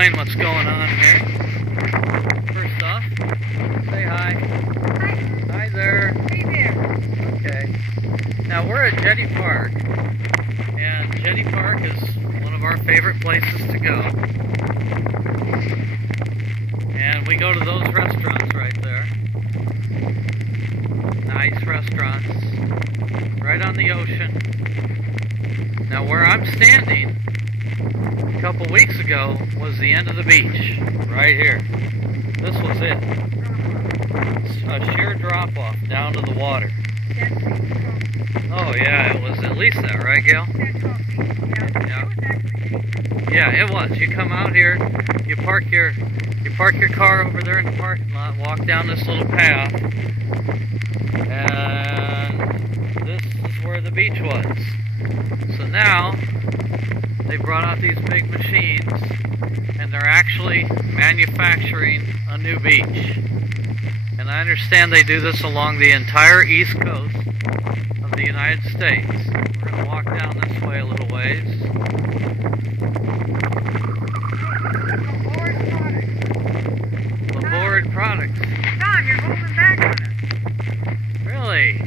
explain what's going on here. First off, say hi. Hi. Hi there. Hey there. Okay. Now we're at Jetty Park, and Jetty Park is one of our favorite places to go. And we go to those restaurants right there. Nice restaurants, right on the ocean. Now where I'm standing a couple weeks ago was the end of the beach, right here. This was it. A sheer drop-off down to the water. Oh yeah, it was at least that, right, Gail? Yeah, it was. You come out here, you park your car over there in the parking lot, walk down this little path, and this is where the beach was. So now they brought out these big machines, and they're actually manufacturing a new beach. And I understand they do this along the entire east coast of the United States. We're going to walk down this way a little ways. Laborde Products. Tom, you're holding back on us. Really?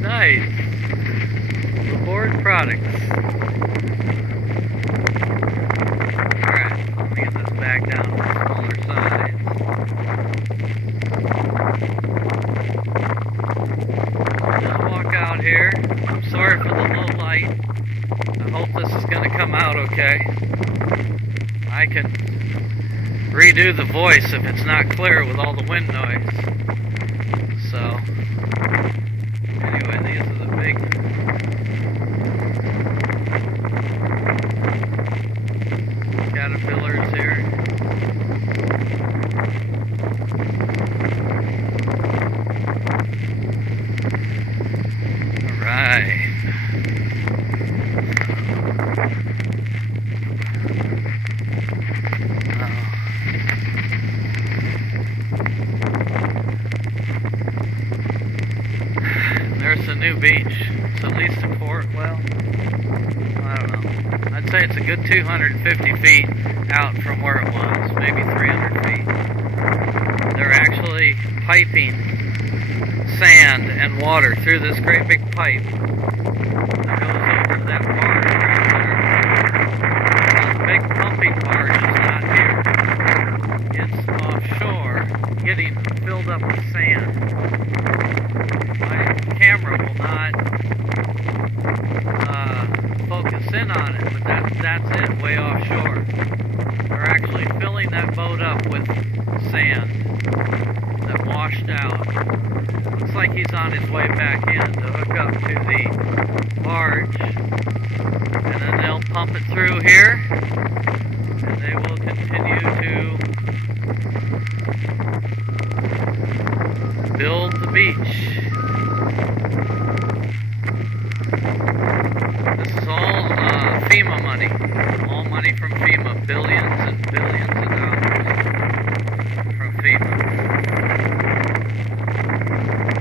Nice. Laborde Products. Alright, let me get this back down to the smaller size. Just walk out here. I'm sorry for the low light. I hope this is going to come out okay. I can redo the voice if it's not clear with all the wind noise. So, anyway, these are the big caterpillars here. Alright. There's the new beach. It's at least a port, well, I don't know. I'd say it's a good 250 feet out from where it was, maybe 300 feet. They're actually piping sand and water through this great big pipe that goes over to that barge right there. The big pumping barge is not here. It's offshore, getting filled up with sand. My camera will not focus in on it, but that's it, way offshore. They're actually filling that boat up with sand that washed out. Looks like he's on his way back in to hook up to the barge, and then they'll pump it through here, and they will continue to build the beach. This is all FEMA money. All money from FEMA. Billions and billions of dollars from FEMA.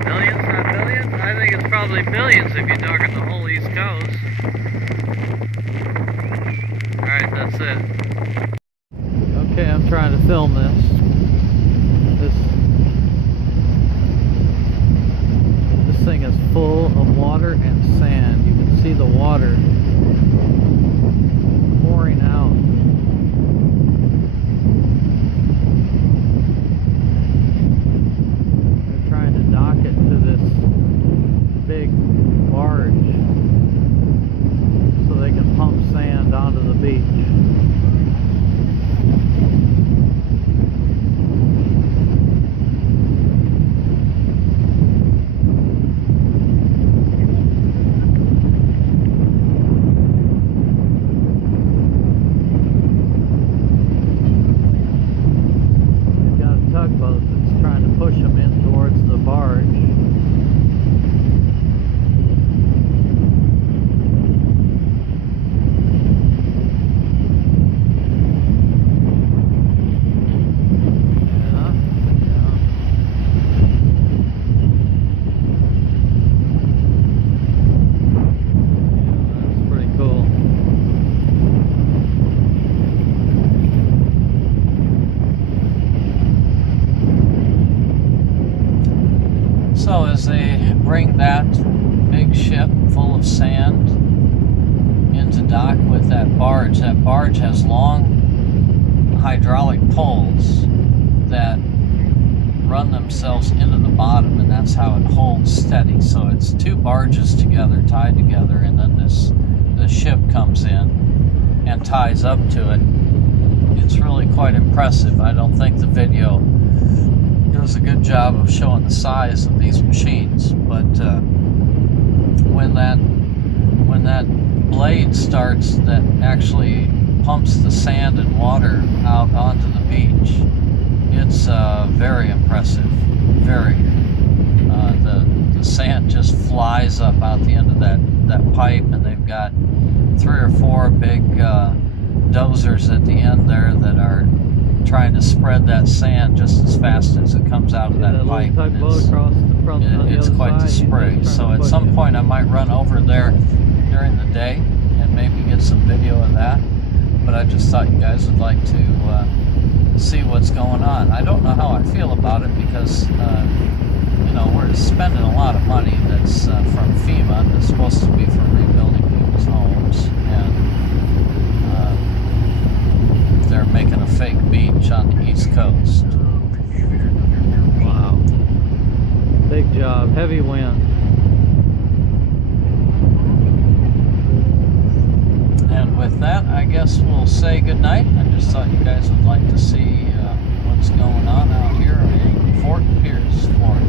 Millions, not billions? I think it's probably billions if you're talking the whole East Coast. Alright, that's it. Okay, I'm trying to film this. This thing is full of water and sand. You can see the water pouring out. They're trying to dock it to this big barge so they can pump sand onto the beach. Tugboat that's trying to push them in towards the barge. dock with that barge. That barge has long hydraulic poles that run themselves into the bottom, and that's how it holds steady. So it's two barges together, tied together, and then this ship comes in and ties up to it. It's really quite impressive. I don't think the video does a good job of showing the size of these machines, but when that blade starts that actually pumps the sand and water out onto the beach, it's very impressive. Very. The sand just flies up out the end of that pipe, and they've got 3 or 4 big dozers at the end there that are trying to spread that sand just as fast as it comes out of that pipe. It's quite the spray. So at some point I might run over there during the day and maybe get some video of that. But I just thought you guys would like to see what's going on. I don't know how I feel about it because we're spending a lot of money that's from FEMA that's supposed to be for rebuilding people's homes, and they're making a fake beach on the East Coast. Wow. Big job. Heavy wind. And with that, I guess we'll say goodnight. I just thought you guys would like to see what's going on out here in Fort Pierce, Florida.